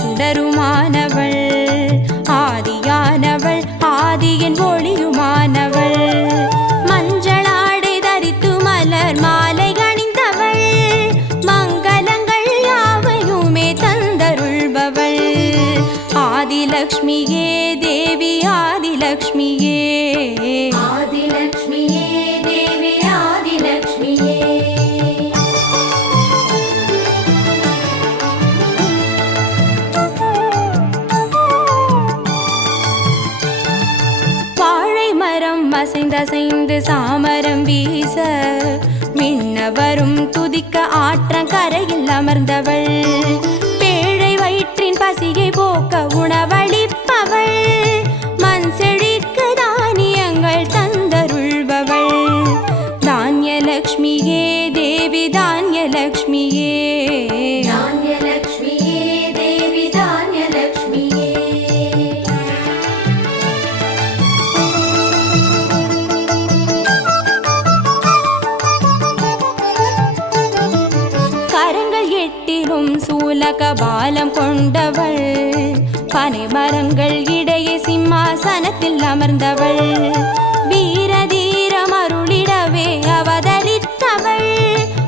சுடருமானவள், ஆதியானவள், ஆதியின் ஒளியுமானவள், மஞ்சளாடை தரித்து மலர் மாலை அணிந்தவள், மங்களங்கள் யாவையுமே தந்தருள்பவள், ஆதிலக்ஷ்மியே தேவி ஆதிலக்ஷ்மியே, ஆதிலக்ஷ்மியே தேவி ஆதிலக்ஷ்மியே. அசைந்து சாமரம் வீச மின்னவரும் துதிக்க ஆற்றங்கரையில் அமர்ந்தவள், பேழை வயிற்றின் பசியை போக்க உணவளிப்பவள், மண் செழிக்க தானியங்கள் தந்தருள்பவள், தானியலக்ஷ்மியே தேவி தானியலக்ஷ்மியே, தானியலக்ஷ்மியே தேவி தானியலக்ஷ்மியே. சூலக பாலம் கொண்டவள், பனை மரங்கள் இடையே சிம்மாசனத்தில் அமர்ந்தவள், வீரதீரம் அருளிடவே அவதரித்தவள்,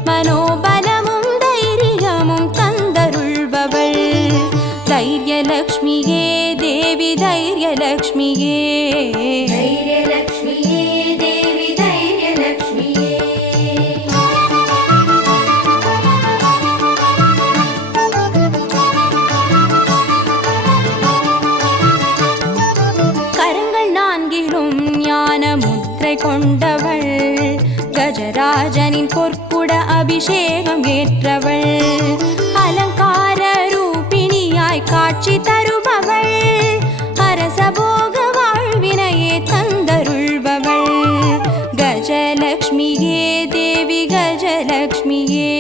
மனோபலமும் தைரியமும் தந்தருள்பவள், தைரியலக்ஷ்மியே தேவி தைரியலக்ஷ்மியே, தைரியலக்ஷ்மியே தேவி தைரியலக்ஷ்மியே. கொண்டவள், கஜராஜனின் பொற்குட அபிஷேகம் ஏற்றவள், அலங்கார ரூபிணியாய் காட்சி தருபவள், அரசபோக வாழ்வினையே தந்தருள்பவள், கஜலக்ஷ்மியே தேவி கஜலக்ஷ்மியே,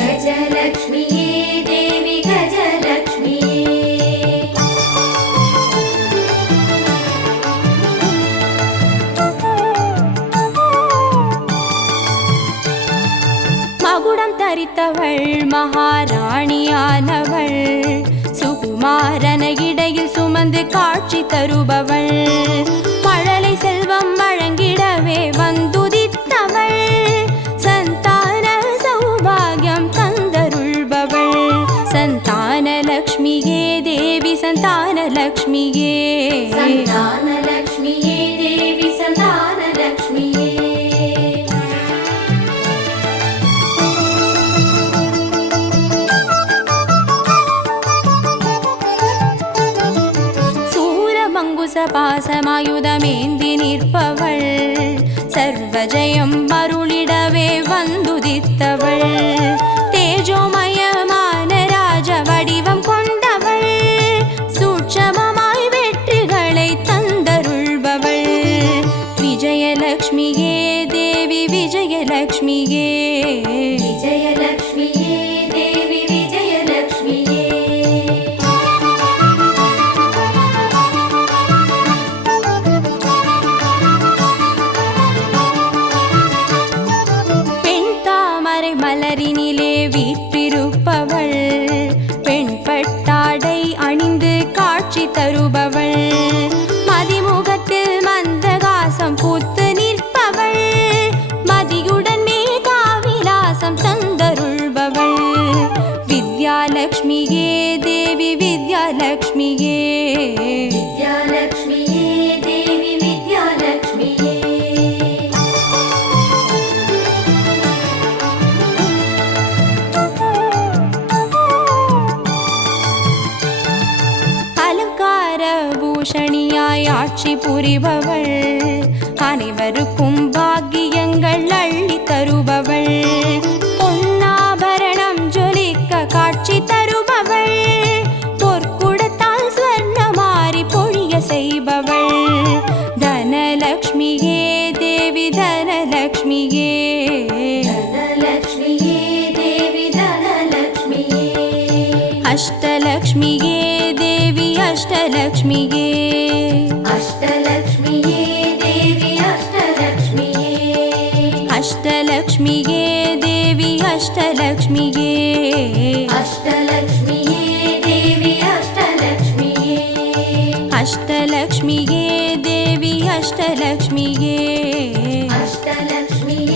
கஜலக்ஷ்மியே தேவி கஜலக்ஷ்மியே. மகுடம் தரித்தவள் மகாராணியானவள், சுகுமாரன இடையில் சுமந்து காட்சி தருபவள், மழலை செல்வம் வழங்கிடவே வந்துதித்தவள், சந்தான சௌபாகியம் தந்தருள்பவள், சந்தானலக்ஷ்மியே தேவி சந்தானலக்ஷ்மியே, சந்தானலக்ஷ்மியே தேவி சந்தானலக்ஷ்மியே. பாசமாயுதமேந்தி நிற்பவள், சர்வஜயம் அருளிடவே வந்துதித்தவள், தேஜோமயமான ராஜ வடிவம் கொண்டவள், சூட்சமமாய் வெற்றிகளை தந்தருள்பவள், விஜயலக்ஷ்மியே தேவி விஜயலக்ஷ்மியே, விஜயலக்ஷ்மியே தேவி விஜயலக்ஷ்மியே. மலரினிலே வீற்றிருப்பவள், பெண் பட்டாடை அணிந்து காட்சி தருபவள், மதிமுகத்தில் மந்தகாசம் பூத்து நிற்பவள், மதியுடன் மேகாவிலாசம் தந்தருள்பவள், வித்யாலக்ஷ்மியே தேவி வித்யாலக்ஷ்மியே, வித்யாலக்ஷ்மியே தேவி வித்யாலக்ஷ்மியே. பூஷணியாய் ஆட்சி புரிபவள், அனைவருக்கும் பாக்கியங்கள் அள்ளி தருபவள், பொன்னாபரணம் ஜொலிக்க காட்சி தருபவள், பொற்குடத்தால் ஸ்வர்ணமாரி பொழிய செய்பவள், தனலக்ஷ்மியே தேவி தனலக்ஷ்மியே, தனலக்ஷ்மியே தேவி தனலக்ஷ்மியே, அஷ்டலக்ஷ்மியே தேவி அஷ்டலக்ஷ்மியே, அஷ்டலக்ஷ்மியே தேவி அஷ்டலக்ஷ்மியே, அஷ்டலக்ஷ்மியே தேவி அஷ்டலக்ஷ்மியே, அஷ்டலக்ஷ்மியே தேவி அஷ்டலக்ஷ்மியே, அஷ்டலக்ஷ்மியே தேவி அஷ்டலக்ஷ்மியே, அஷ்டலக்ஷ்மியே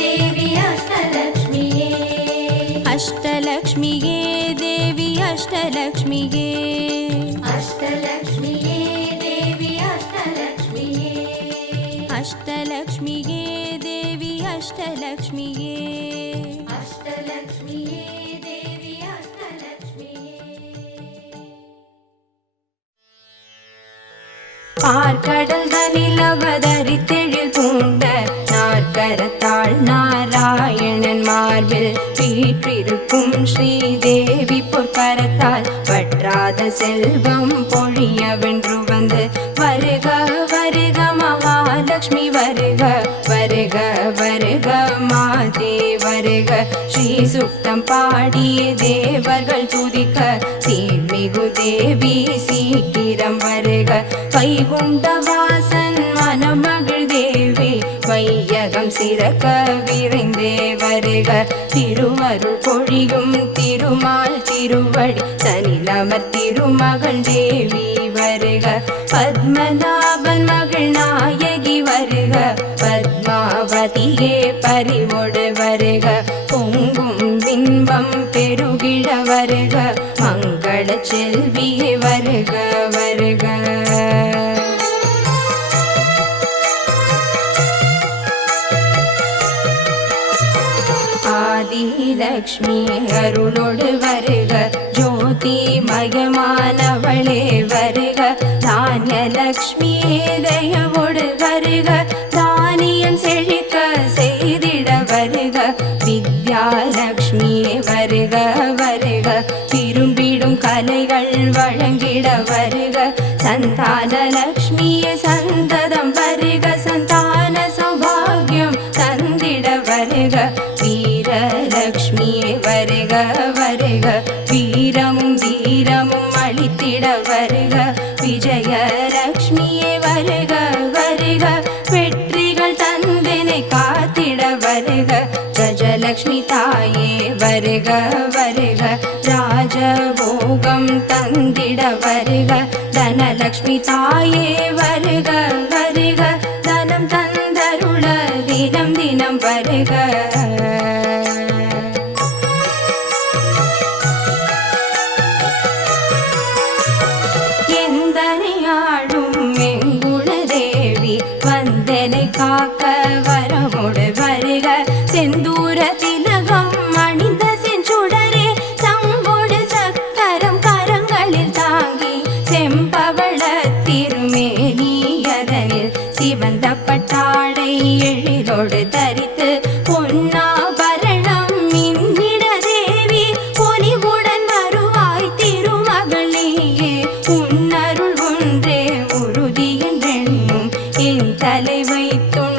தேவி அஷ்டலக்ஷ்மியே, அஷ்டலக்ஷ்மியே தேவி அஷ்டலக்ஷ்மியே, அஷ்டலக்ஷ்மியே தேவி அஷ்டலக்ஷ்மியே, அஷ்டலக்ஷ்மியே தேவி அஷ்டலக்ஷ்மியே, அஷ்டலக்ஷ்மியே தேவி அஷ்டலக்ஷ்மியே. பார்க்கடல் தனில் அவதரித்தெழில் பூண்ட நாற்கரத்தாள் நாராயணன் மார்பில் வீற்றிருக்கும் ஸ்ரீதேவி பொற்கரத்தால் வற்றாத செல்வம் பொழிய வென்று வந்து வருக வருக மகாலட்சுமி வருக வருக வருக மாதே வருக, ஸ்ரீ சுத்தம் பாடிய தேவர்கள் துதிக்க சீர்மிகு தேவி சீக்கிரம் வருக, வைகுண்ட வாசன் மணமகள் தேவி வையகம் சிறக்க விரைந்தே வருக, திருவருள் பொழியும் திருமால் திருவடி தனிலமர் திருமகள் தேவி வருக, பத்மநாபன் மகள் நாயகி வருக, பத்மாவதியே பறிவொடு வருக, பொங்கும் பின்பம் பெருகிட வருக, மங்கள செல்வியே வருக வருக. ஆதிலக்ஷ்மி அருளோடு வருக, ஜோதி மயமானவளே வருக, தானியலக்ஷ்மியே தயவோடு வருக, தானியம் செழிக்க செய்திட வருக, வித்யாலக்ஷ்மியே வருக வருக, விரும்பிடும் கலைகள் வழங்கிட வருக, சந்தானலக்ஷ்மியே சந்ததம் வருக, சந்தான சௌபாகியம் தந்திட வருக, வீரலக்ஷ்மியே வருக வருக, வீரமும் தீரமும் அளித்திட வருக, விஜயலக்ஷ்மியே வருக வருக, வெற்றிகள் தந்தனை காத்திட வருக, கஜலக்ஷ்மி தாயே வருக வருக, ராஜபோகம் தந்திட வருக, தனலக்ஷ்மி தாயே வருக வருக, தனம் தந்தருள தினம் தினம் வருக. எந்தனையாடும் எங்குண தேவி வந்தனை காக்க வரமுடு வருக, செந்தூர திலகம் அணிந்த செஞ்சுடரே சங்கொடு சக்கரம் கரங்களில் தாங்கி, செம்பவள திருமேனியதனில் சிவந்த பட்டாடை எழிலோடு தரித்து, பொன்னாபரணம் மின்னிட தேவி பொலிவுடன் வருவாய் திருமகளேயே, உன்னருள் ஒன்றே உறுதி என்றென்னும் என் தலை வைத்தும்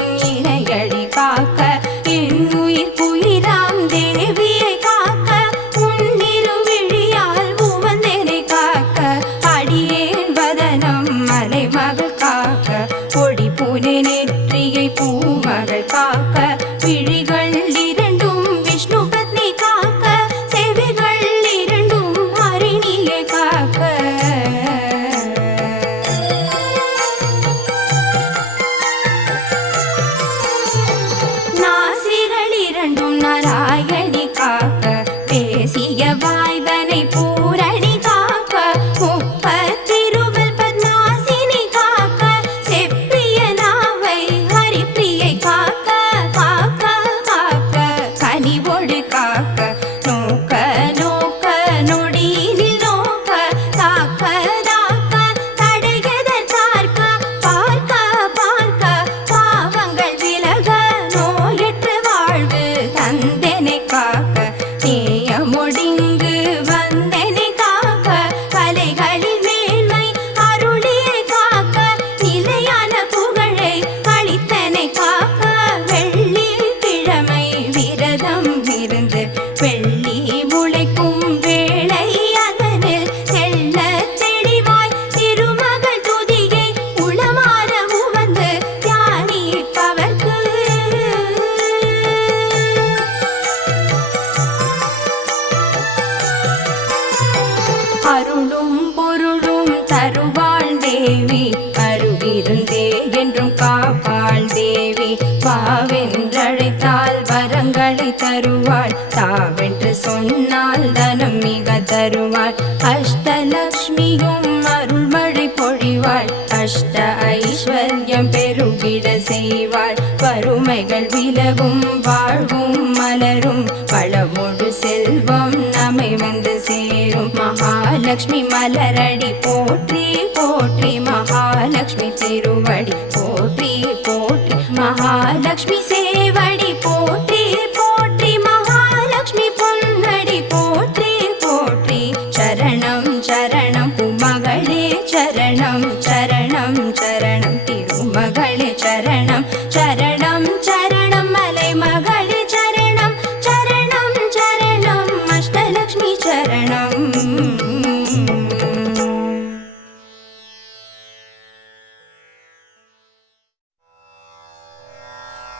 பொழிவாள், அஷ்ட ஐஸ்வர்யம் பெருகிட செய்வாள். வறுமைகள் விலகும், வாழ்வும் மலரும், வளமொடு செல்வம் நம்மை வந்து சேரும். மகாலட்சுமி மலரடி போற்றி போற்றி, மகாலட்சுமி திருவடி போற்றி போற்றி, மகாலட்சுமி சேவடி போற்றி போற்றி, மகாலட்சுமி பொன்னடி போற்றி போற்றி. சரணம் சரணம் உமகளே, சரணம் சரணம் சரணம் திருமகளே, சரணம் சரணம் சரணம் மலை மகளே, சரணம் சரணம் சரணம் அஷ்டலக்ஷ்மி சரணம்.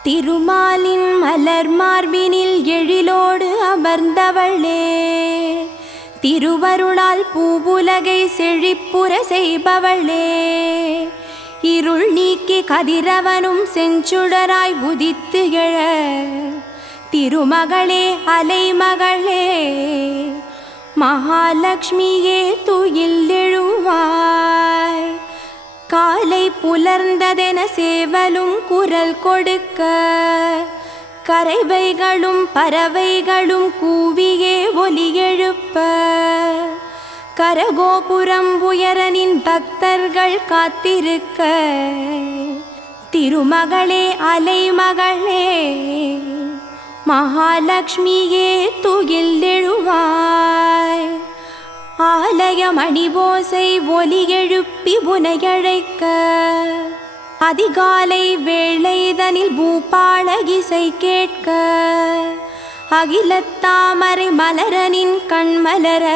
திருமாலின் மலர் மார்பினில் எழிலோடு அமர்ந்தவளே, திருவருளால் பூவுலகை செழிப்புற செய்பவளே, இருள் நீக்கி கதிரவனும் செஞ்சுடராய் உதித்து எழ திருமகளே அலைமகளே, மகாலட்சுமியே துயில் எழுவாய். காலை புலர்ந்ததென சேவலும் குரல் கொடுக்க, கரைவைகளும் பறவைகளும் கூவியே ஒலி எழுப்ப, கரகோபுரம் உயரனின் பக்தர்கள் காத்திருக்க திருமகளே அலைமகளே, மகாலட்சுமியே துயில் எழுவாய். ஆலய மணிபோசை ஒலி எழுப்பி உனையழைக்க, அதிகாலை வேளைதனில் பூபாள இசை கேட்க, அகிலத்தாமரை மலரனின் கண்மலர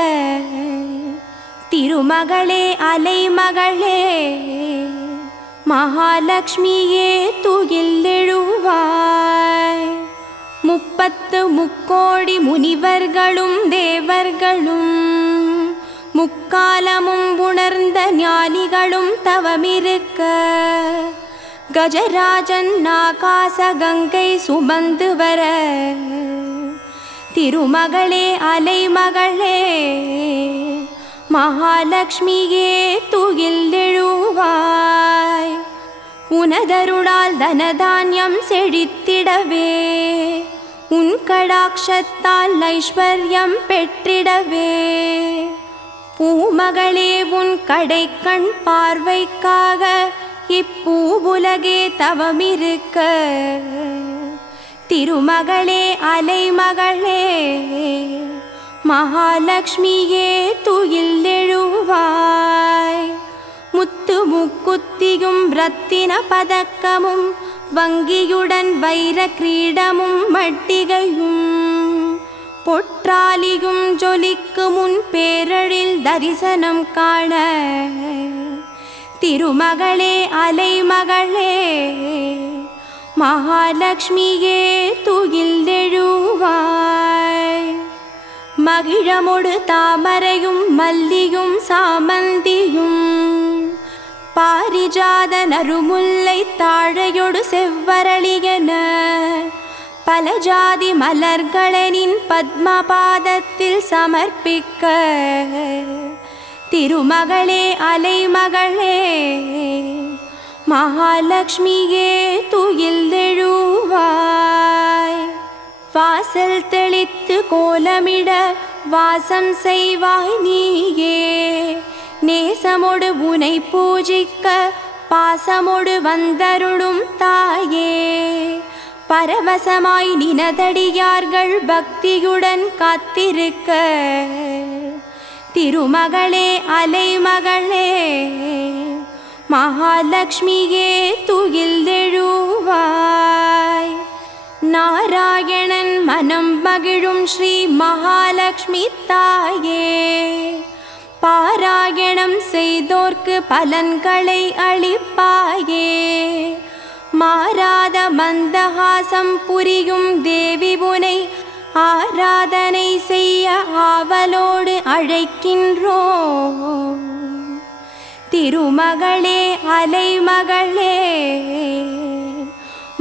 திருமகளே அலைமகளே, மகாலட்சுமியே துயில் எழுவாய். 30 முக்கோடி முனிவர்களும் தேவர்களும், முக்காலமும் உணர்ந்த ஞானிகளும் தவமிருக்க, கஜராஜன் ஆகாச கங்கை சுமந்து வர திருமகளே அலைமகளே, மகாலட்சுமியே துயில் எழுவாய். உனதருளால் தனதான்யம் செழித்திடவே, உன் கடாட்சத்தால் ஐஸ்வர்யம் பெற்றிடவே, பூமகளே உன் கடைக்கண் பார்வைக்காக இப்பூவுலகே தவமிருக்க திருமகளே அலைமகளே, மகாலட்சுமியே துயில் எழுவாய். முத்து முக்குத்தியும் ரத்தின பதக்கமும், வங்கியுடன் வைர கிரீடமும் மட்டிகையும், பொற்றாலியும் ஜொலிக்கும் முன் பேரழில் தரிசனம் காண திருமகளே அலைமகளே, மகாலட்சுமியே துயில் எழுவாய். மகிழமொடு தாமரையும் மல்லியும் சாமந்தியும், பாரிஜாத நறுமுல்லை தாழையொடு செவ்வரளியன, பல ஜாதி மலர்களெனின் பத்மபாதத்தில் சமர்ப்பிக்க திருமகளே அலைமகளே, மகாலட்சுமியே துயில் எழுவாய். வாசல் தெளித்து கோலமிட வாசம் செய்வாய் நீயே, நேசமொடு உனை பூஜிக்க பாசமொடு வந்தருளும் தாயே, பரவசமாய் நினதடியார்கள் பக்தியுடன் காத்திருக்க திருமகளே அலைமகளே, மகாலட்சுமியே துயில் எழுவாய். நாராயணன் மனம் மகிழும் ஸ்ரீ மகாலட்சுமி தாயே, பாராயணம் செய்தோர்க்கு பலன்களை அளிப்பாயே, மாறாத மந்தஹாசம் புரியும் தேவி உனை ஆராதனை செய்ய ஆவலோடு அழைக்கின்றோம். திருமகளே அலைமகளே,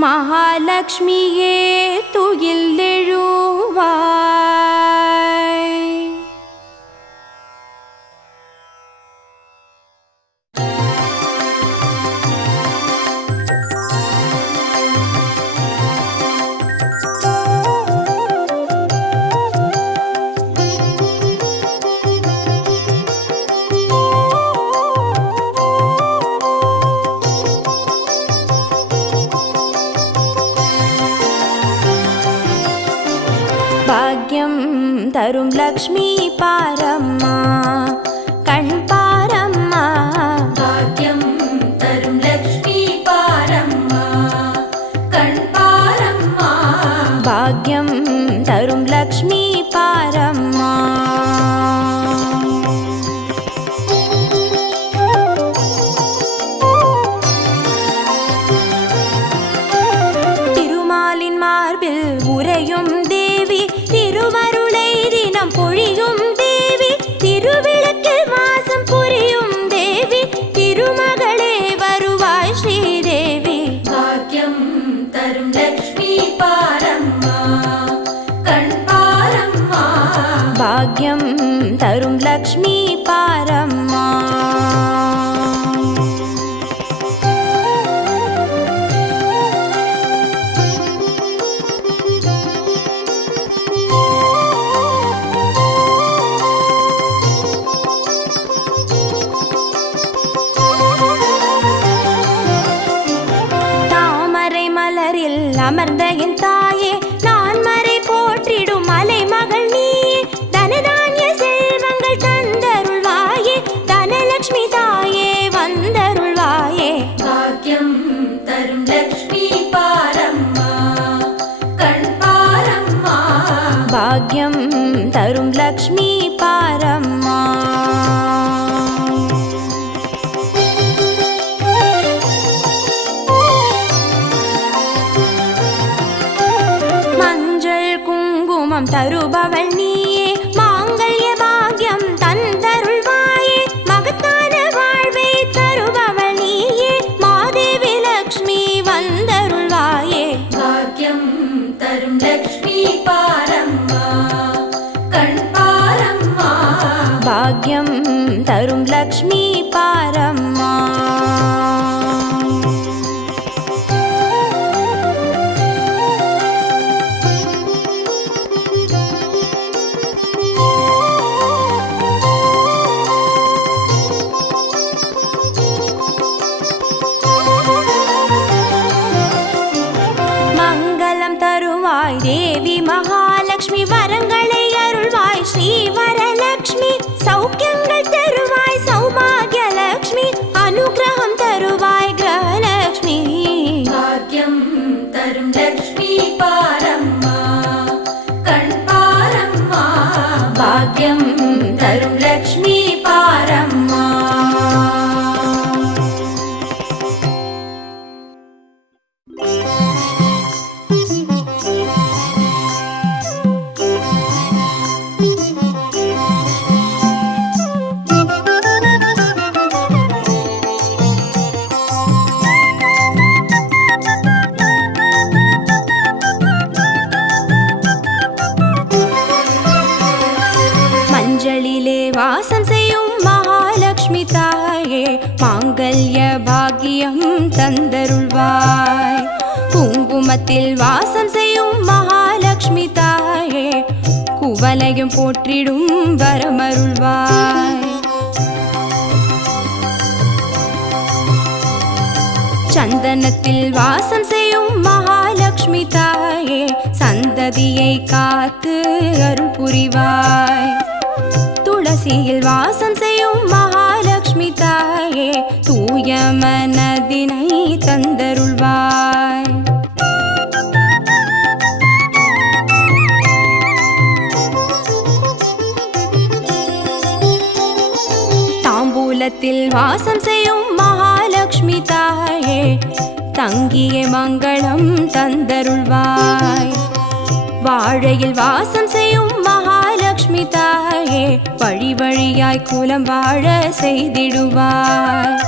மகாலட்சுமியே துயில் எழுவாய். லக்ஷ்மி பாரம்மா கண் பாரம்மா பாக்யம் தரும் லக்ஷ்மி பாரம்மா கண் பாரம்மா பாக்யம் தரும் லக்ஷ்மி பாரம்மா திருமாலின் மார்பில் உறையும் தேவி திருவருளை தினம் பொழியும் தேவி திருவிளக்கில் வாசம் புரியும் தேவி திருமகளே வருவாய் ஸ்ரீதேவி பாக்யம் தரும் லக்ஷ்மி பாரம்மா கண் பாரம்மா பாக்யம் தரும் லக்ஷ்மி பாரம்மா தாமரை மலரில் அமர்ந்த என் தாயே நான் மறை போற்றிடும் மலை மகள் நீயே தனதானிய செல்வங்கள் தந்தருள்வாயே தனலட்சுமி தாயே வந்தருள்வாயே பாக்யம் தரும் லக்ஷ்மி பாரம்மா கண் பாரம்மா பாக்யம் தரும் லக்ஷ்மி பாரம்மா மஞ்சள் குங்குமம் தருபவள் நீயே மாங்கல்ய பாக்யம் தந்தருள்வாயே மகத்தான வாழ்வை தருபவள் நீயே மாதேவி லக்ஷ்மி வந்தருள்வாயே பாக்யம் தரும் லக்ஷ்மி பாரம்மா கண் பாரம்மா பாக்யம் தரும் லக்ஷ்மி பாரம்மா மங்களம் தருவாய் தேவி மகாலட்சுமி வரங்களை அருள்வாய் ஸ்ரீ வரலட்சுமி சௌக்கியங்கள் தருவாய் சௌபாகிய லட்சுமி அனுகிரகம் தருவாய் கிரகலட்சுமி பாக்யம் தரும் லக்ஷ்மி பாரம்மா கண் பாரம்மா பாக்யம் தரும் லக்ஷ்மி பாரம்மா மஞ்சளிலே வாசம் செய்யும் மகாலட்சுமி தாயே மாங்கல்ய பாக்கியம் தந்தருள்வாய் குங்குமத்தில் வாசம் செய்யும் மகாலட்சுமி தாயே குவலையும் போற்றிடும் வரமருள்வாய் சந்தனத்தில் வாசம் செய்யும் மகாலட்சுமி தாயே சந்ததியை காத்து அருள் புரிவாய் துளசியில் வாசம் செய்யும் மகாலட்சுமி தாயே தூய மனதினை தந்தருள்வாய் தாம்பூலத்தில் வாசம் செய்யும் மகாலட்சுமி தாயே தங்கிய மங்களம் தந்தருள்வாய் வாழையில் வாசம் செய்யும் மகாலட்சுமி தாயே வழி வழியாய் குலம் வாழ செய்திடுவாய்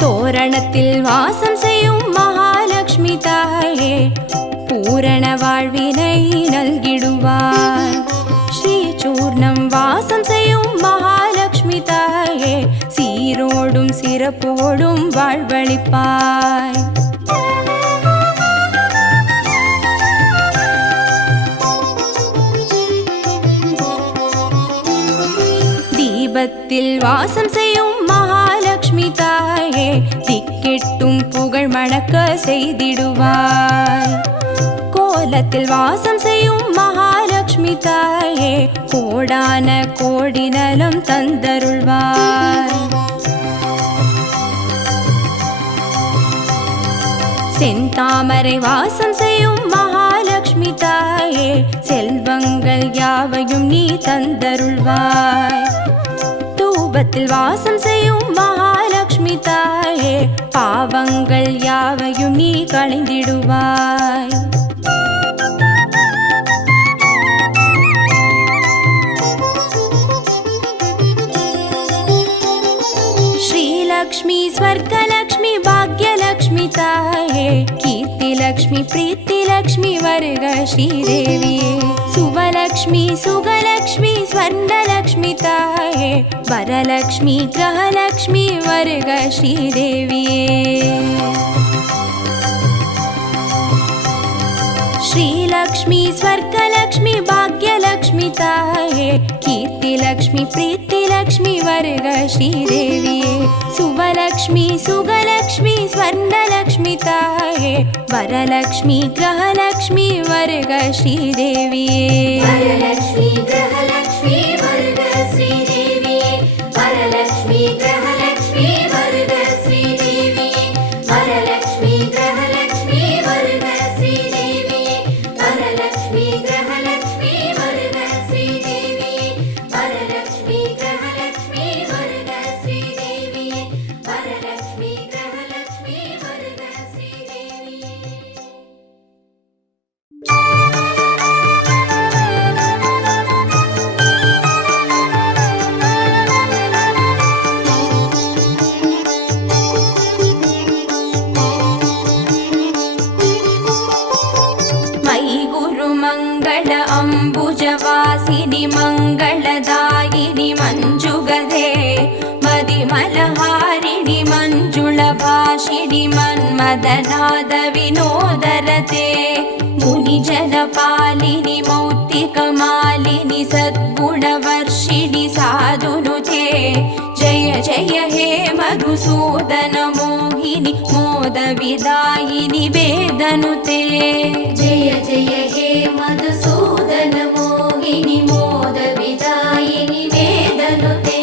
தோரணத்தில் வாசம் செய்யும் மகாலட்சுமி தாயே பூரண வாழ்வினை நல்கிடுவாய் ஸ்ரீ சூர்ணம் வாசம் செய்யும் மகாலட்சுமி தாயே சீரோடும் சிறப்போடும் வாழ்வளிப்பாய் தீபத்தில் வாசம் செய்யும் மகாலட்சுமி தாயே திக்கெட்டும் புகழ் மணக்க செய்திடுவாய் கோலத்தில் வாசம் செய்யும் மகாலட்சுமி தாயே கோடான கோடி நலம் தந்தருள்வாய். செந்தாமரை வாசம் செய்யும் மகாலட்சுமி தாயே செல்வங்கள் யாவையும் நீ தந்தருள்வாய். தூபத்தில் வாசம் செய்யும் மகாலட்சுமி தாயே பாவங்கள் யாவையும் நீ களைந்திடுவாய். श्रीलक्ष्मी स्वर्गलक्ष्मी भाग्यलक्ष्मी ताये कीर्तिलक्ष्मी प्रीतिलक्ष्मी वर्ग श्रीदेविये सुवलक्ष्मी सुगलक्ष्मी स्वर्णलक्ष्मी ताये वरलक्ष्मी ग्रहलक्ष्मी वर्ग श्रीदेविये श्रीलक्ष्मी स्वर्गलक्ष्मी भाग्यलक्ष्मी ताये कीर्तिलक्ष्मी प्रीतिलक्ष्मी वर्ग श्रीदेविये सुवलक्ष्मी सुगलक्ष्मी स्वर्णलक्ष्मी ताये वरलक्ष्मी ग्रहलक्ष्मी वर्ग श्रीदेविये वरलक्ष्मी ग्रहलक्ष्मी वर्ग श्रीदेविये वरलक्ष्मी ग्रहलक्ष्मी वर्ग श्रीदेविये वरलक्ष्मी ग्रहलक्ष्मी वर्ग श्रीदेविये वरलक्ष्मी ग्रहलक्ष्मी वर्ग श्रीदेविये वरलक्ष्मी ग्रहलक्ष्मी वर्ग श्रीदेविये वरलक्ष्मी ग्रहलक्ष्मी वर्ग श्रीदेविये मंगल अंबुजवासिनी मंगलदायिनी मंजुगदे मदिमलहारिणि मंजुळभाषिणि मन्मदनाद विनोदरते मुनिजनपालिनि मौक्तिकमालिनि सद्गुणवर्षिणि साधुनुते जय जय हे मधुसूदन मोहिनि मोदविदायिनि वेदनुते जय जय हे मधुसूदन मोहिनि मोदविदायिनि वेदनुते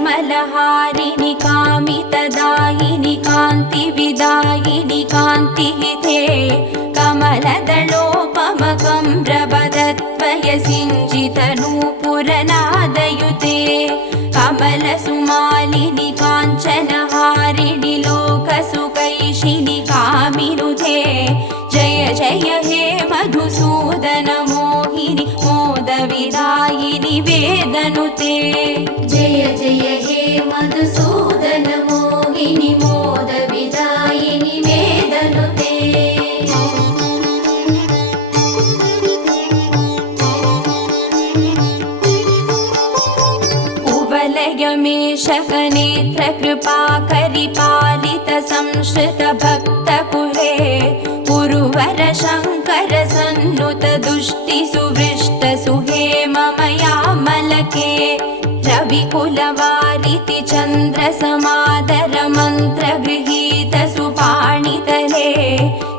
कलिमलहारिणि कामितदायिनि कान्तिविदायिनि कान्तिहिते कमलदलोपमकम्रवदत्वयसिञ्जितनूपुरनादयुते कमलसुमालिनि काञ्चनहारिणि लोकसुकैशिनि कामिनुते जय जय हे मधुसूदन मोहिनि मोदविदायिनि वेदनुते जय जय हे मधुसूदन मोहिनि मोदविदायिनि वेदनुते कुवलयमेषकनेत्र कृपाकरिपालित संश्रित भक्तकुले गुरुवर शङ्कर सन्नुत दुष्टि सुवृष्ट सुहेममयामलके रविकुलवारिति चन्द्र समादर मन्त्र गृहीत सुपाणितले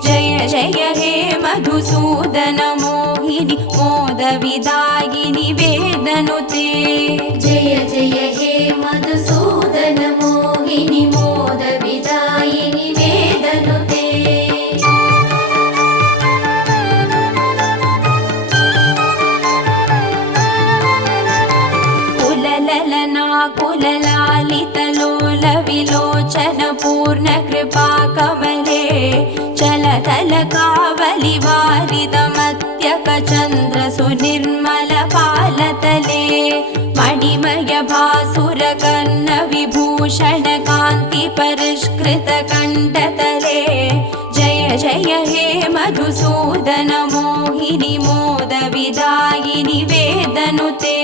जय जय हे मधुसूदन मोहिनि मोदविदायिनि वेदनुते जय जय हे मधुसूदन मोहिनि मोदविदायिनि वेदनुते कुलललना कुललालितलोल विलोचन पूर्ण कृपा कमले चलतल कावलि वारिदमत्यक चन्द्र सुनिर्मल पालतले मणिमय भासुर कर्ण विभूषण कान्ति परिष्कृत कण्ठतले जय जय हे मधुसूदन मोहिनि मोदविदायिनि वेदनुते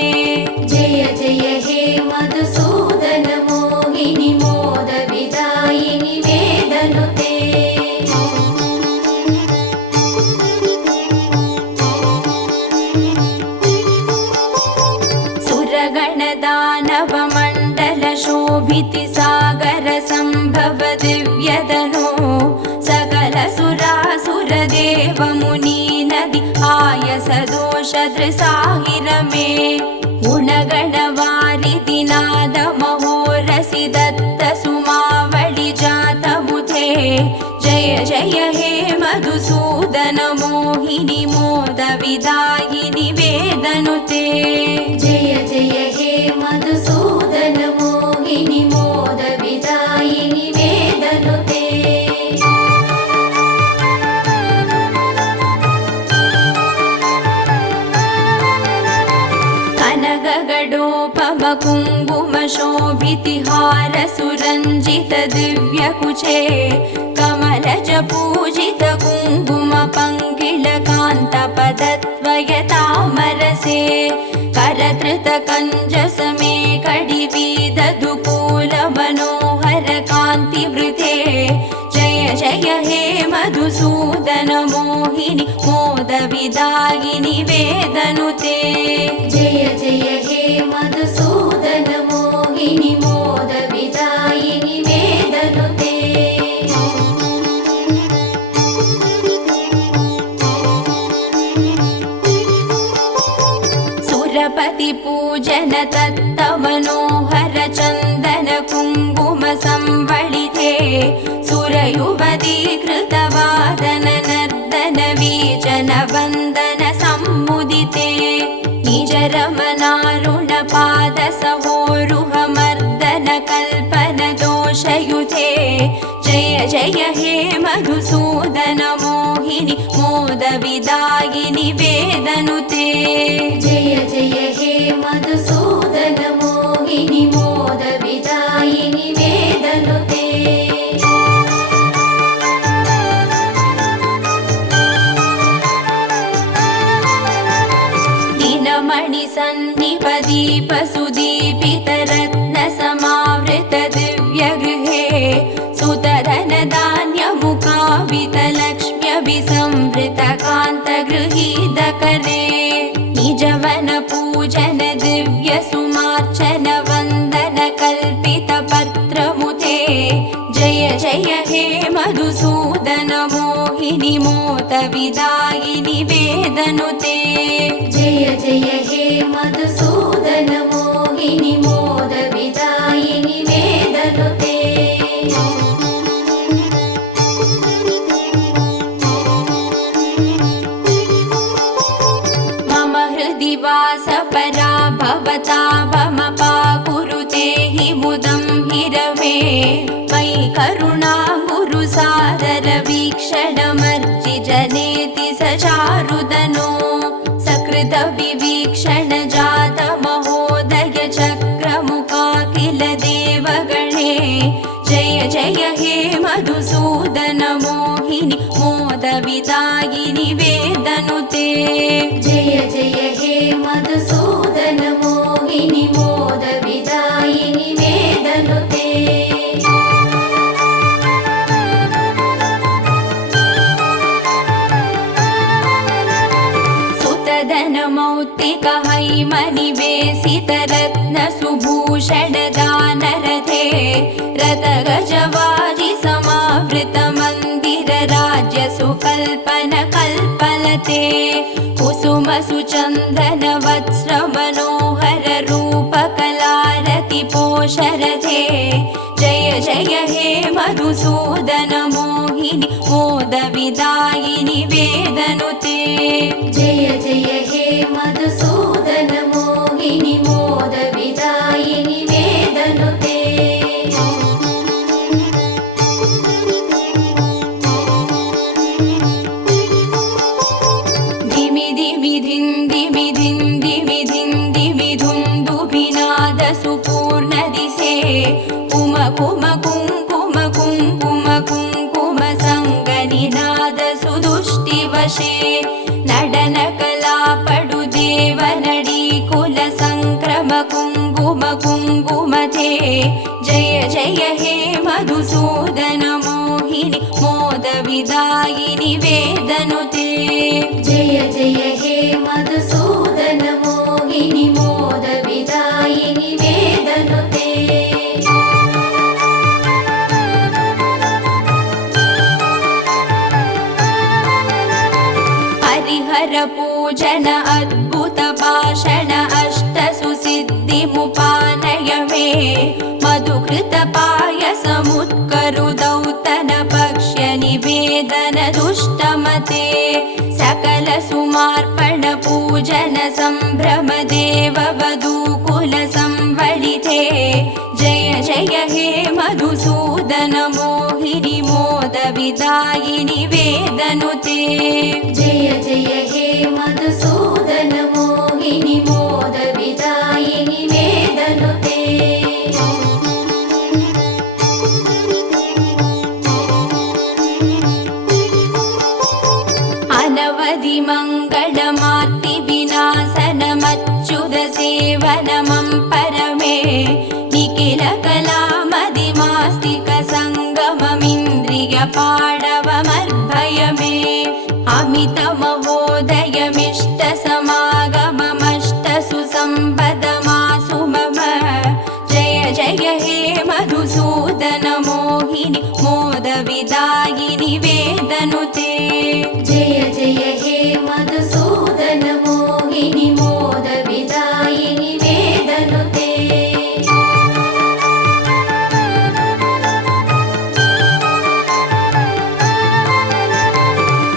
जय जय हे मधुसूदन मोहिनि मोदविदायिनि वेदनुते सुरगणदानव मण्डल शतकोशदृसाहिरमे गुणगणवारिदिनाद महोरसि दत्त सुमावळि जातमुथे जय जय हे मधुसूदन मोहिनि मोद विदायिनि वेदनुते जय जय हे मधुसूदन मोहिनि मोद विदायिनि वेदनुते कनकगडोपम कुङ्कुम शोभितिहार सुरञ्जित दिव्यकुचे कमलज पूजित कुङ्कुम पङ्किलकान्त पदद्वयतामरसे करधृत कञ्जसमे कडिवीदधुकूल मनोहर कान्तिवृते जय जय हे मधुसूदन मोहिनि मोद विदायिनि वेदनुते जय जय हे मधुसूदन मोहिनि मोद विदायिनि वेदनुते सुरपति पूजन तत्त मनोहर चन्दन कुङ्कुम संवळिते सुरयुवती कृतवादन नर्दन वीचन वन्दन सम्मुदिते निज रमनारुण पाद सहोरुह मर्दन कल्पन दोषयुते जय जय हे मधुसूदन मोहिनि मोद विदायिनि वेदनुते जय जय हे मधुसूदन मोहिनि मोद विदायिनि वेदनुते दिनमणि सन्निपदीप सुदीपित रत्न समावृत दिव्यगृहे सुतधन धान्य मुखावित लक्ष्म्यभिसंवृत कान्त गृहीतकरे निजवन पूजन दिव्य सुमार्चन वन्दन कल्पित पत्रमुते जय जय हे मधुसूदन मोहिनि मोद विदायिनि वेदनुते जय जय हे मधुसूदन मोहिनि मोद विदायिनि वेदनुते मम हृदि वास परा भवता भमपाकुरुते हि मुदं हिरवे मयि करुणा गुरु सादर वीक्षणमर्जि जनेति स चारुदनो सकृत विवीक्षण जात महोदय चक्रमुखाखिल देवगणे जय जय हे मधुसूदन मोहिनि मोद विदायिनि वेदनुते जय जय हे मधुसूदन मोहिनि मोद विदायिनि वेदनुते सुतधन मौक्तिक हैमनिवेशित रत्न सुभूषण दानरथे रथ गजवाजि समावृत मन्दिर राज्य सुकल्पन कल्पलते कुसुम सुचन्दन वत्स्र मनोहर रूप कलारति पोषरथे जय जय हे मधुसूदन मोहिनि मोद विदायिनि वेदनुते जय जय हे मधुसूदन मोहिनि मोद विदायिनि वेदनुते धिमि धिमि धिन्दि धिन्दि धिन्दि धुन्दुभिनाद सुपूर्ण दिशे कुम कुम कुङ्कुम कुङ्कुम कुङ्कुम सङ्गनिनाद सुदुष्टिवशे नडन कला पडु देव नडी कुल संक्रम कुङ्कुम कुङ्कुमते जय जय हे मधुसूदन मोहिनि मोद विदायिनि वेदनुते जय जय हे मधुसूदन मोहिनि मोद विदायिनि वेदनुते हरिहर पूजन अद्भुत भाषण अष्टसुसिद्धिमुपानय मे मधुकृत पायसमुत्करुदौतन पक्ष्य निवेदन दुष्टमते सकल सुमार्पण पूजन संभ्रम देव वधूकुल संवलिते जय जय हे मधुसूदन मोहिनी मोद विदायिनि वेदनुते जय जय हे मधुसूदन मोहिनी मोद विदायिनि वेदनुते अनवधि मंगलमार्ति विनाशनमच्युत सेवनमं परमे निखिल कलामदिमास्तिक संगममिन्द्रिय पाडवमर्भय मे अमित महोदयमिष्ट समागममष्ट सुसंपदमासु मम जय जय हे मधुसूदन मोहिनी मोद विदायिनि वेदनुते जय जय हे मधुसूदन मोहिनी मोद विदायिनि वेदनुते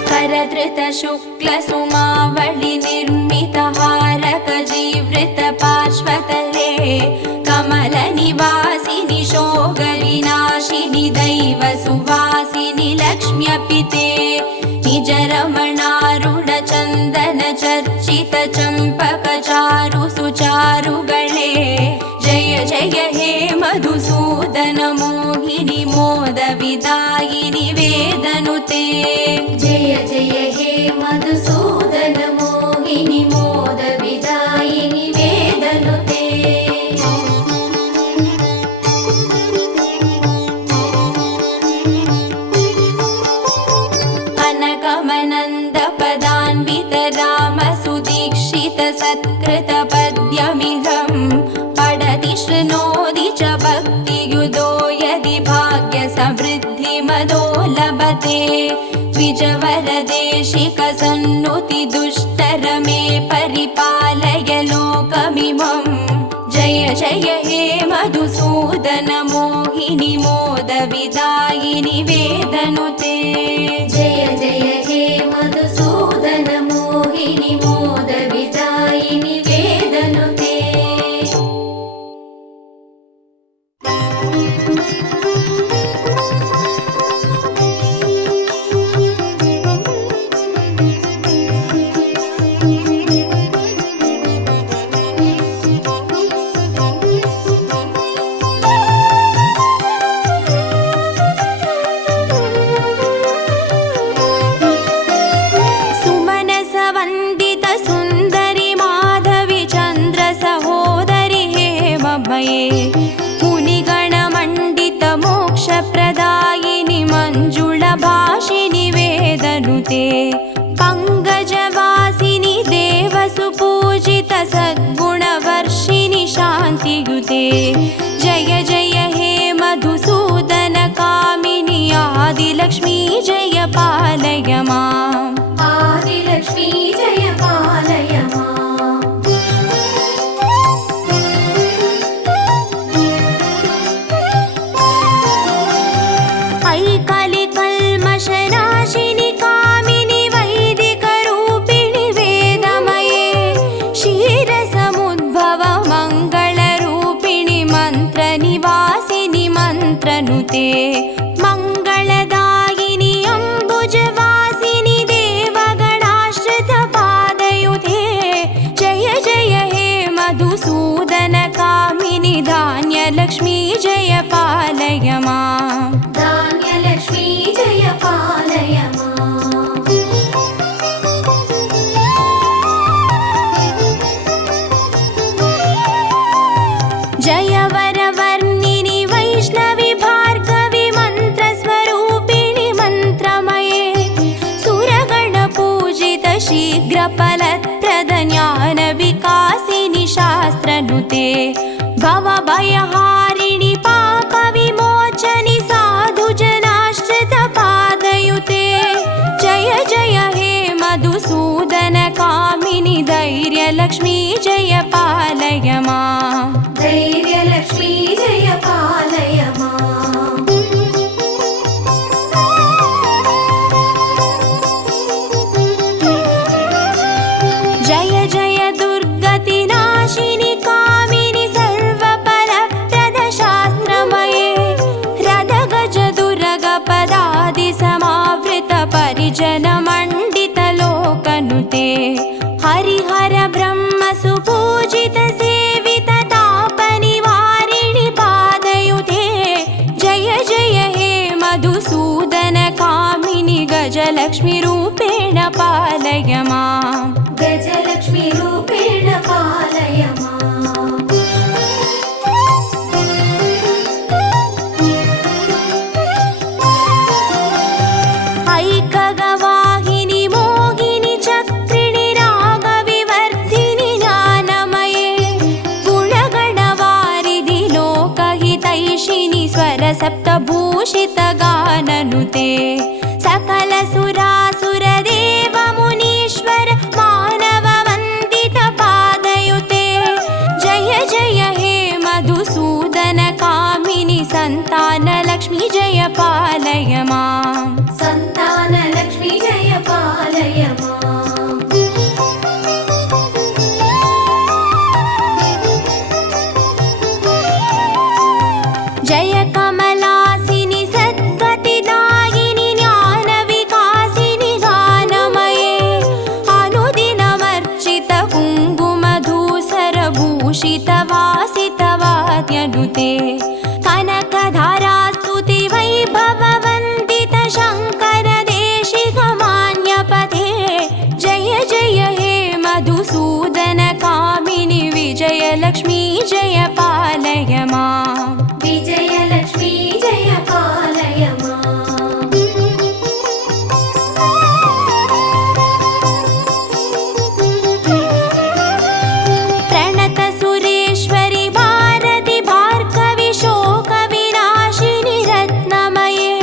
करधृत शुक्ल सुमावळि निर्मित हारक जीवृत पार्श्वतले कमल निवासिनि शोगविनाशिनि दैव सुवासिनि लक्ष्म्यपिते निज रमणारुण चन्दन चर्चित चम्पक चारु सुचारुगळे जय जय हे मधुसूदन मोहिनी मोद विदायिनि वेदनुते जय जय हे मधुसूदन मोहिनी मोद विदायिनि वेदनुते अनगमनन्द पदान्वित राम सुदीक्षित सत्कृत पद्यमिदं पठति शृणोति च भक्तियुतो यदि भाग्य समृद्धि मदो लभते द्विजवरदेशिक सन्नुति दुष्टर मे परिपालय लोकमिमं जय जय हे मधुसूदन मोहिनी मोद विदायिनि वेदनुते जय जय हे मधुसूदन मोहिनी मोद विदायिनि वेदनुते सुमनस वन्दित सुन्दरि माधवी चन्द्र सहोदरि हेममये मुनिगणमण्डित मोक्षप्रदायिनि मञ्जुळ भाषिनि वेदनुते पङ्कजवासिनि देवसुपूजित सद्गुणवर्षिणि शान्तियुते जय जय हे मधुसूदन कामिनि आदिलक्ष्मी जय पालय माम् आदिलक्ष्मी जय पालय माम् ऐकलिकल्मषनाशिनि कामिनि वैदिकरूपिणि वेदमये क्षीरसमुद्भव मङ्गलरूपिणि मन्त्रनिवासिनि मन्त्रनुते मङ्गलदायिनि अम्बुजवासिनि देवगणाश्रितपादयुते जय जय हे मधुसूदन कामिनि धान्यलक्ष्मी जय पालय माम् धान्यलक्ष्मी जय पालय माम् जय वरवर्णिनि वैष्णवि भार्गवि मन्त्रस्वरूपिणि मन्त्रमये सुरगणपूजित शीघ्रफलप्रद ज्ञानविकासिनि शास्त्रनुते भवभयहारिणि पापविमोचनि साधुजनाश्रितपादयुते जय जय हे मधुसूदन कामिनि धैर्यलक्ष्मी जय पालय मां धैर्यलक्ष्मी जय पालय मां जय जय दुर्गतिनाशिनि कामिनि सर्वफलप्रदशास्त्रमये रदगजदुर्गपदादिसमावृत परिजनमण्डितलोकनुते हरिहर ब्रह्म सुपूजित सेवित तापनिवारिणि पादयुते जय जय हे मधुसूदन कामिनि गजलक्ष्मी रूपेण पालय मां गजलक्ष्मी रूपेण पालय मां ऐकगवाहिनि मोहिनि चक्रिणि रागविवर्धिनि ज्ञानमये गुणगणवारिधि लोकहितैषिणि स्वरसप्तभूषितगाननुते सकल सुरासुरदेव मुनीश्वर मानववन्दित पादयुते जय जय हे मधुसूदन कामिनि सन्तानलक्ष्मी जय पालय मां सन्तानलक्ष्मी जय पालय मां जय कमलासिनि सद्गतिदायिनि ज्ञानविकासिनि गानमये अनुदिनमर्चित कुङ्कुमधूसरभूषितवासितवाद्यनुते कनकधारास्तुति वैभववन्दित शङ्कर देशिकमान्यपते जय जय हे मधुसूदन कामिनि विजयलक्ष्मी जय पालय मां विजयलक्ष्मी जय पालय मां प्रणत सुरेश्वरि भारति भार्गवि शोकविनाशिनि रत्नमये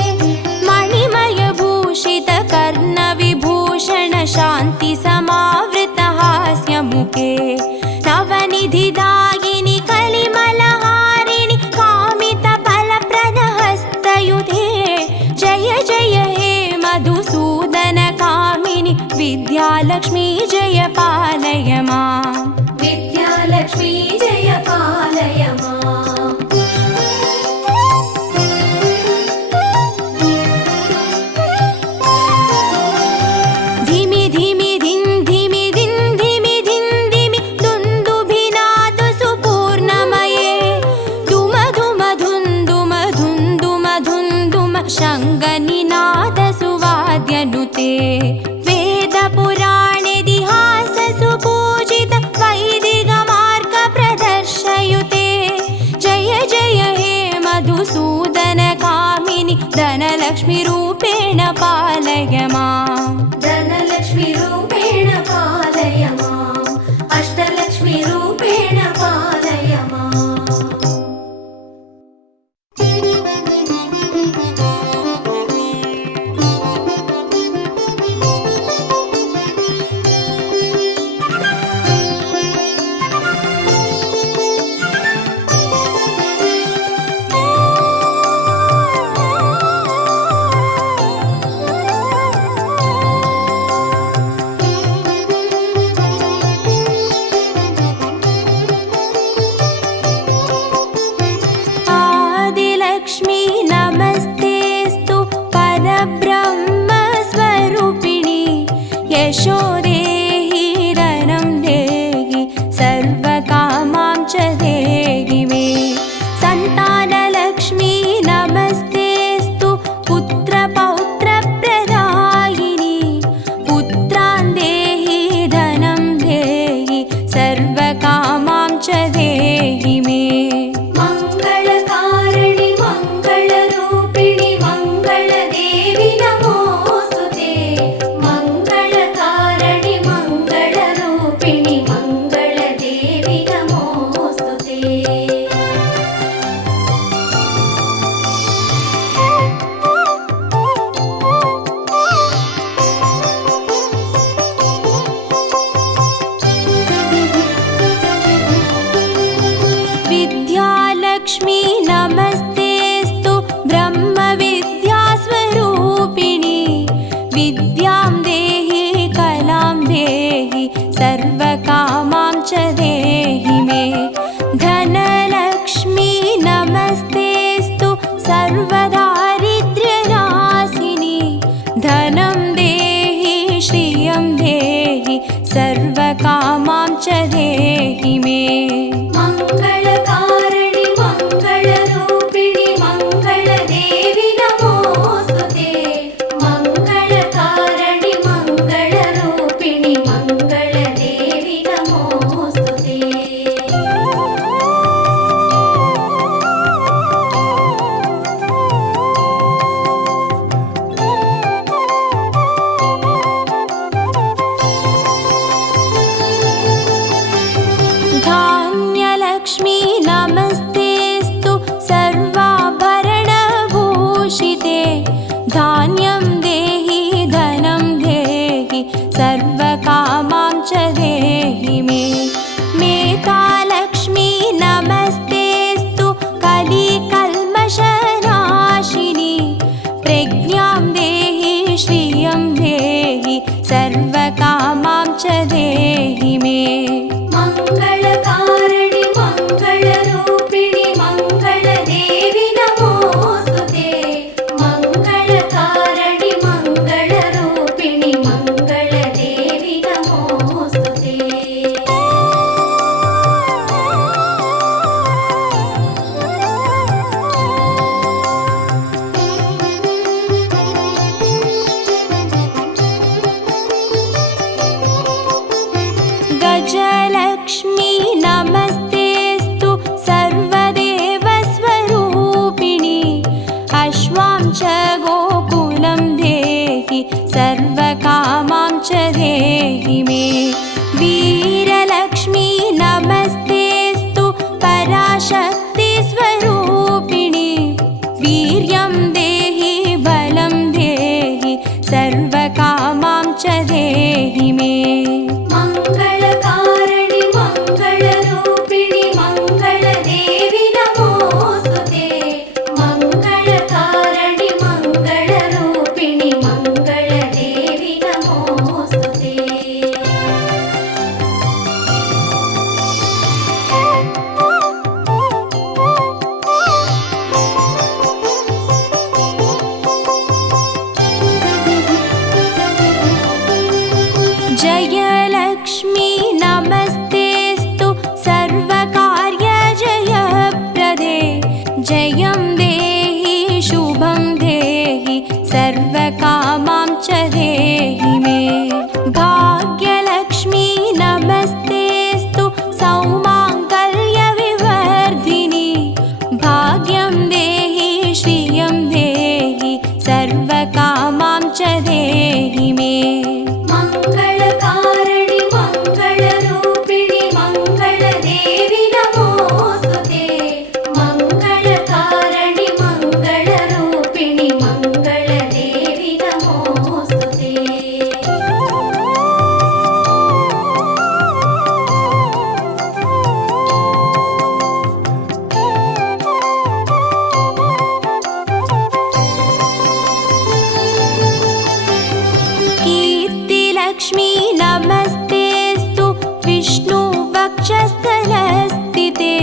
मणिमय भूषित कर्णविभूषण शान्ति समावृत हास्यमुखे नवनिधिदायिनि कलिमलहारिणि कामित फलप्रद हस्तयुते जय जय हे मधुसूदन कामिनि विद्यालक्ष्मी जय पालय मां विद्यालक्ष्मी जय पालय मां धिमि धिमि धिन् धिमि धिन् धिमि धिन् धिमि दुन्दुभिनाद सुपूर्णमये धुम धुम धुन् धुम धुन् धुम धुन् धुम शङ्गनिनाद सुवाद्यनुते वेदपुराणेतिहास सुपूजित वैदिकमार्ग प्रदर्शयुते जय जय हे मधुसूदन कामिनि धनलक्ष्मी रूपेण पालय मां धनलक्ष्मी रूपेण पालय मां अष्टलक्ष्मी रूपेण पालय मां आदिलक्ष्मी नमस्तेस्तु परब्रह्मस्वरूपिणि यशो देहि धनं देहि सर्वकामां च देहि मे सन्तानलक्ष्मी नमस्तेस्तु पुत्रपौत्रप्रदायिनि पुत्रान् देहि धनं देहि सर्वकामां च देहि मे मङ्गलकारिणि मङ्गलरूपिणि मङ्गलदेवि नमोऽस्तुते मङ्गलकारिणि सर्वकामां च देहि मे। मङ्गलकारिणि मङ्गलरूपिणि मङ्गलदेवि नमोऽस्तुते। मङ्गलकारिणि मङ्गलरूपिणि मङ्गलदेवि नमोऽस्तुते। गजलक्ष्मी नमस्तेऽस्तु सर्वदेवस्वरूपिणि। अश्वां च गोकुलं देहि सर्वकामां च देहि मे। वीरलक्ष्मी नमस्तेऽस्तु पराशक्तिस्वरूपिणि। वीर्यं देहि बलं देहि सर्वकामां च देहि मे। मङ्गलकारिणि मङ्गलरूपिणि मङ्गलदेवि नमोऽस्तुते। मङ्गलकारिणि मङ्गलरूपिणि मङ्गलदेवि नमोऽस्तुते। जयलक्ष्मी नमस्तेऽस्तु सर्वकार्यजयप्रदे। जयं देहि शुभं देहि सर्वकामां च देहि मे। भाग्यलक्ष्मी नमस्तेऽस्तु सौमाङ्गल्यविवर्धिनि। भाग्यं देहि श्रियं देहि सर्वकामां च देहि मे। मङ्गलकारिणि मङ्गलरूपिणि मङ्गलदेवि नमोऽस्तुते। मङ्गलकारिणि मङ्गलरूपिणि मङ्गलदेवि नमोऽस्तुते। कीर्तिलक्ष्मी नमस्तेऽस्तु विष्णुवक्षस्थलस्थिते।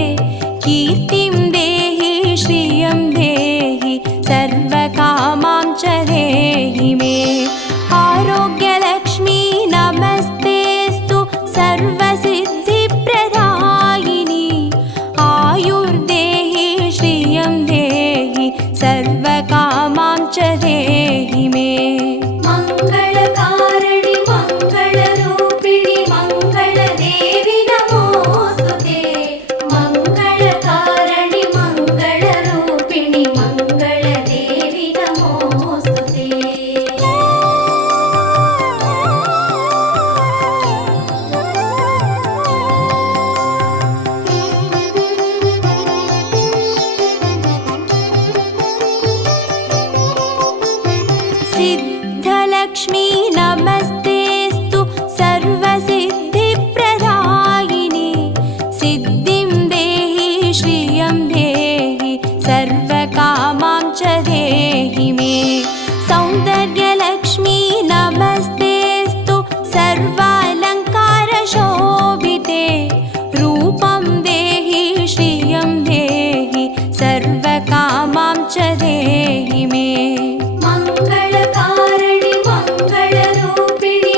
कीर्तिं देहि श्रियं देहि सर्वकामां च देहि मे। आरोग्यलक्ष्मी नमस्तेऽस्तु सर्वसिद्धिप्रदायिनि। आयुर्देहि श्रियं देहि सर्वकामां च देहि मे। मङ्गलकारिणि मङ्गलरूपिणि मङ्गलदेवि नमोऽस्तुते। मङ्गलकारिणि मङ्गलरूपिणि मङ्गलदेवि नमोऽस्तुते। सिद्धलक्ष्मी नमस्तेऽस्तु सर्वसिद्धिप्रदायिनि। सिद्धिं देहि श्रियं देहि सर्वकामां च देहि मे। सौन्दर्यलक्ष्मी नमस्तेऽस्तु सर्वालङ्कारशोभिते। रूपं देहि श्रियं देहि सर्वकामां च देहि मे। मङ्गलकारिणि मङ्गलरूपिणि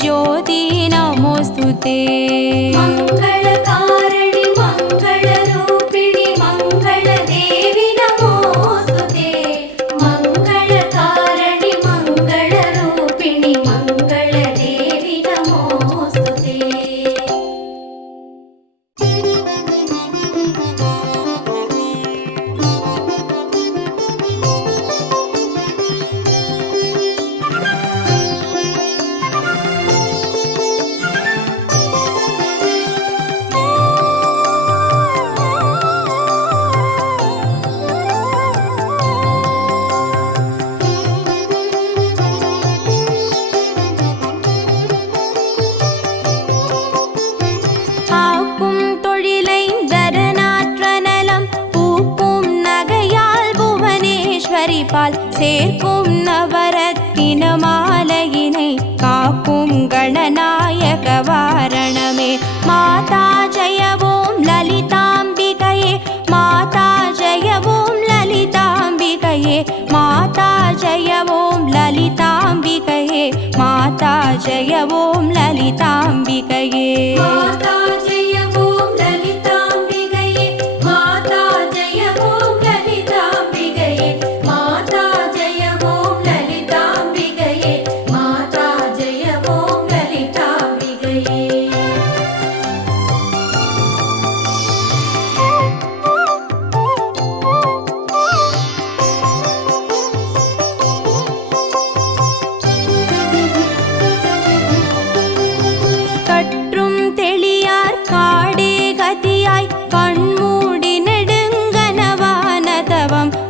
ज्योति नमोऽस्तु ते मङ्गलकारिणि मङ्गलरूपिणि मङ्गलदेवि नमोऽस्तु ते मङ्गलकारिणि मङ्गलरूपिणि मङ्गलदेवि नमोऽस्तु ते பால் சேர்க்கும் நவரத்தின மாலையினை காக்கும் கணநாயக வாரணமே மாதா ஜெய ஓம் லலிதாம்பிகையே மாதா ஜெய ஓம் லலிதாம்பிகையே மாதா ஜெய ஓம் லலிதாம்பிகையே மாதா ஜெய ஓம் லலிதாம்பிகையே माता जय ओम ललिताम्बिकये माता जय ओम ललिताम्बिकये माता जय ओम ललिताम्बिकये माता जय ओम ललिताम्बिकये கற்றும் தெளியார் காடே கதியாய் கண்மூடி நெடுங்கனவானதவம்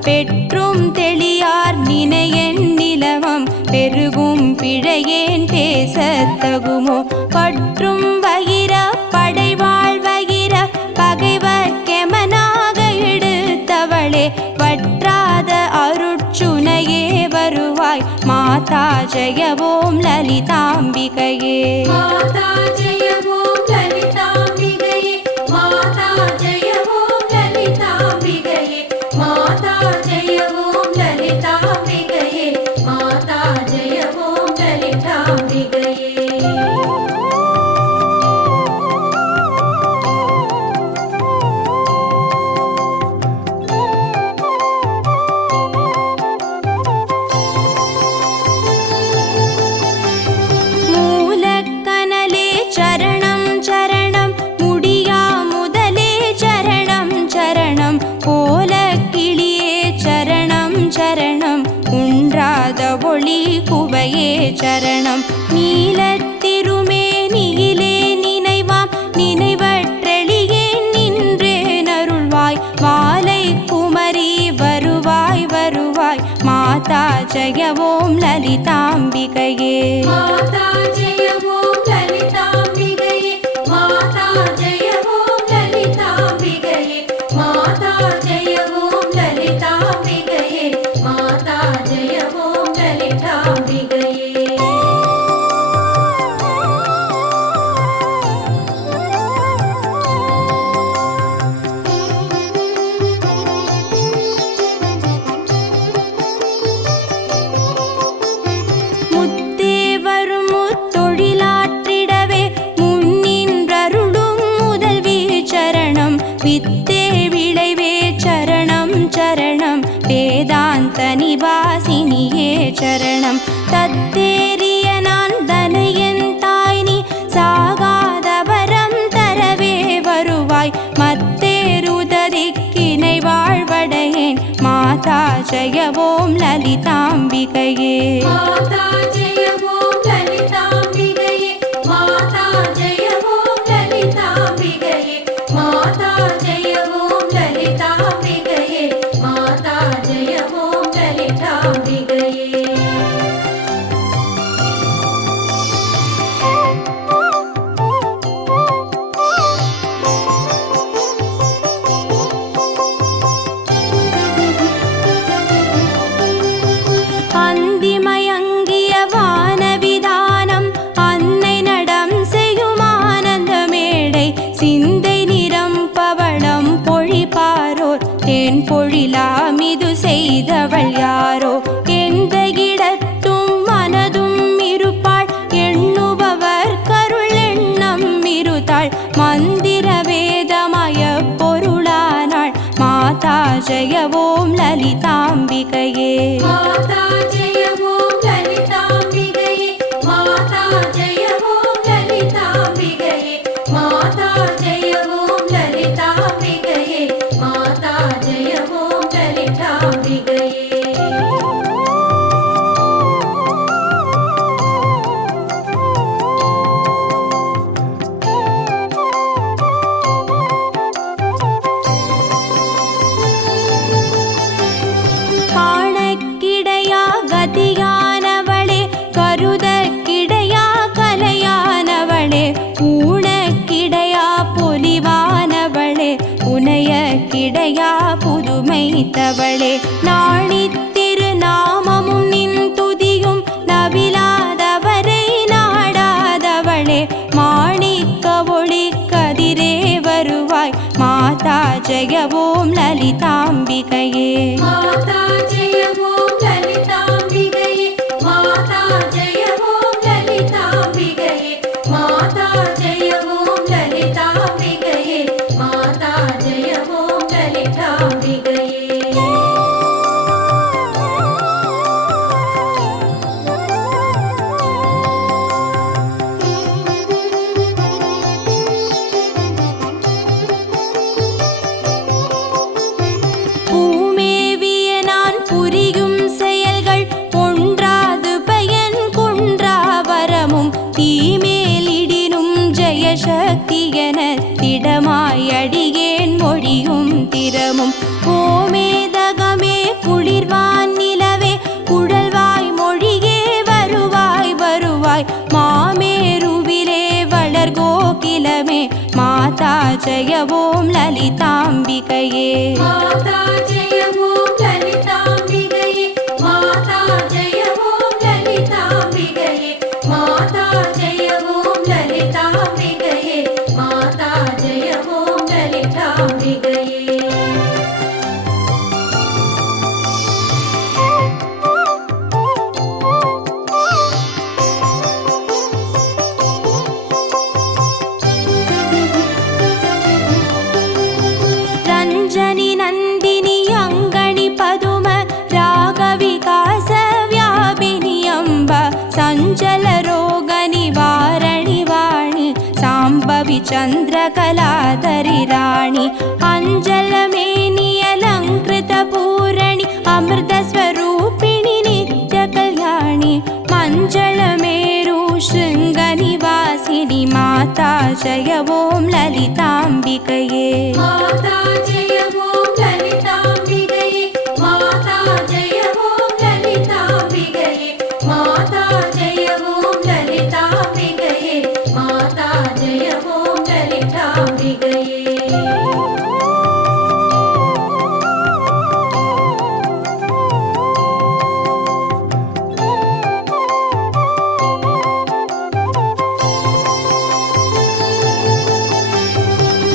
பெற்றும் தெளியார் நினையன் நிலவம் பெருகும் பிழையேன் பேசத்தகுமோ பற்றும் வகிர படைவாழ் வகிர பகைவர்க்கெமனாக எடுத்தவளே வற்றாத அருட்சுனையே வருவாய் மாதா ஜெய ஓம் லலிதாம்பிகையே माता जय ओम ललिताम्बिकये माता जय ओम ललिताम्बिकये माता जय ओम ललिताम्बिकये माता जय ओम ललिताम्बिकये மூலக்கனலே சரணம் சரணம் முடியா முதலே சரணம் சரணம் கோலக்கிளியே சரணம் சரணம் குன்றாத ஒளி குவையே சரணம் நீலத்திருமேனியிலே நினைவாம் நினைவற்றெளியே நின்றே நருள்வாய் மாலை குமரி வருவாய் வருவாய் மாதா ஜெய ஓம் லலிதாம்பிகையே माता जय ओम ललिताम्बिकये माता जय ओम ललिताम्बिकये माता जय ओम ललिताम्बिकये माता जय ओम ललिताम्बिकये முத்தே வரும் முத்தொழிலாற்றிடவே முன்னின்றருளும் முதல்வி சரணம் வித்தே விளைவே சரணம் சரணம் வேதாந்த நிவாசினியே சரணம் தத்தேறிய நான் தனையன் தாய் நீ சாகாத வரம் தரவே வருவாய் மத்தேருததிக்கினை வாழ்வடையேன் மாதா ஜெய ஓம் லலிதாம்பிகையே माता जय ओम ललिताम्बिकये माता जय ओम ललिताम्बिकये माता जय ओम ललिताम्बिकये माता जय ओम ललिताम्बिकये அந்திமயங்கிய ஜெய ஓம் லலிதாம்பிகையே. மாதா ஜெய ஓம் லலிதாம்பிகையே. மாதா ஜெய ஓம் லலிதாம்பிகையே. மாதா ஜெய ஓம் லலிதாம்பிகையே. மாதா ஜெய ஓம் லலிதாம்பிகையே. கதியானவளே கருதக்கிடையா கலையானவளே ஊனக்கிடையா பொலிவானவளே புனையக்கிடையா புதுமைத்தவளே நாணித்திரு நாமமும் நின் துதியும் நவிலாதவரை நாடாதவளே மாணிக்க ஒளி கதிரே வருவாய் மாதா ஜெய ஓம் லலிதாம்பிகையே. மாதா ஜெய ஓம் லலிதாம்பிகையே. மாதா ஜெய ஓம் லலிதாம்பிகையே. மாதா ஜெய ஓம் லலிதாம்பிகையே. மாதா ஜெய ஓம் லலிதாம்பிகையே. பூமேவிய நான் புரியும் செயல்கள் ஒன்றாது பயன் குன்றா வரமும் தீமேலிடினும் ஜெயசக்தி என திடமாய் அடியேன் மொழியும் திறமும் கோமேதகமே குளிர்வான் நிலவே குழல்வாய் மொழியே வருவாய் வருவாய் மாமேருவிலே வளர் கோகிலமே மாதா ஜெய ஓம் லலிதாம்பிகையே. மாதா ஜெய ஓம் லலிதாம்பிகையே. மாதா ஜெய ஓம் லலிதாம்பிகையே. மாதா ஜெய ஓம் லலிதாம்பிகையே. மாதா ஜெய ஓம் லலிதாம்பிகையே. ரஞ்சனி நந்தினி அங்கணி பதும ராகவிகாச வியாபினி அம்ப சஞ்சல ரோக நிவாரணி வாணி சாம்பவி சந்திரகலாதரி ராணி அஞ்சலமேனி அலங்கிருத பூரணி அமிர்த ஸ்வரூபிணி நித்ய கல்யாணி மஞ்சளமேரு ಶೃಂಗ ನಿವಾಸಿನಿ ಮಾತಾ ಜಯ ಓಂ ಲಲಿತಾಂಬಿಕೆಯೇ. ಮಾತಾ ಜಯ ಓಂ ಲಲಿತಾಂಬಿಕೆಯೇ. ಮಾತಾ ಜಯ ಓಂ ಲಲಿತಾಂಬಿಕೆಯೇ. ಮಾತಾ ಜಯ ಓಂ ಲಲಿತಾಂಬಿಕೆಯೇ. ಮಾತಾ ಜಯ ಓಂ ಲಲಿತಾಂಬಿಕೆಯೇ.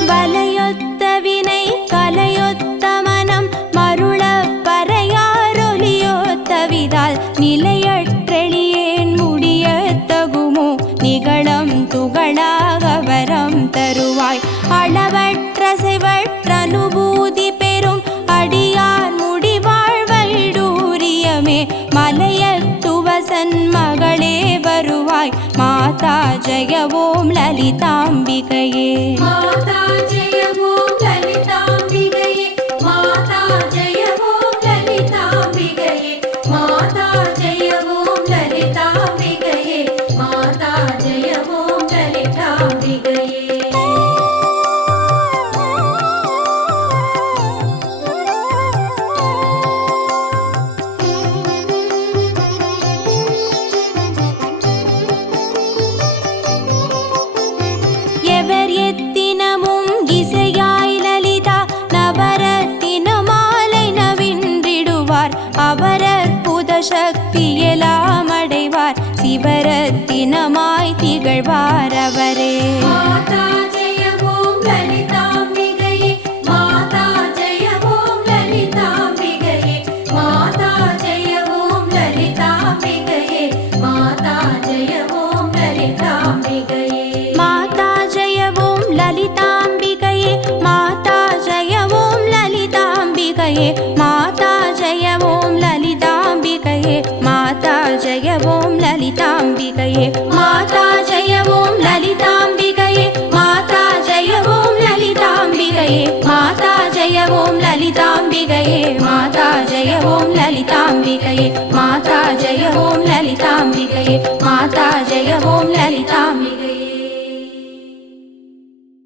வலையொத்த வினை கலையொத்த மனம் மருள பறையாரொலியொத்த விதால் நிலையற்றெளியேன் முடிய தகுமோ நிகழம் துகளாக வரம் தருவாய் அளவற்ற செவற்ற அனுபூதி பெறும் அடியார் முடிவாழ் வைடூரியமே மலையத்துவசன் மகளே வருவாய் மாதா ஜெய ஓம் லலிதாம்பிகையே. மாதா ஜெய ஓம் லலிதாம்பிகையே. மாதா ஜெய ஓம் லலிதாம்பிகையே. மாதா ஜெய ஓம் லலிதாம்பிகையே. மாதா ஜெய ஓம் லலிதாம்பிகையே. எவர் எத்தினமும் இசையாய் லலிதா நவரத்தின மாலை நவின்றிடுவார் அவரற்புத சக்தி எல்லாம் அடைவார் சிவரத்தினமாய் திகழ்வார் அவரே. மாதா ஜெய ஓம் லலிதாம்பிகையே. மாதா ஜெய ஓம் லலிதாம்பிகையே. மாதா ஜெய ஓம் லலிதாம்பிகையே. மாதா ஜெய ஓம் லலிதாம்பிகையே. மாதா ஜெய ஓம் லலிதாம்பிகையே. மாதா ஜெய ஓம் லலிதாம்பிகையே. ललिताम्बिकये माता जय ओम ललिताम्बिकये माता जय ओम ललिताम्बिकये माता जय ओम ललिताम्बिकये माता जय ओम ललिताम्बिकये माता जय ओम ललिताम्बिकये माता जय ओम ललिताम्बिकये।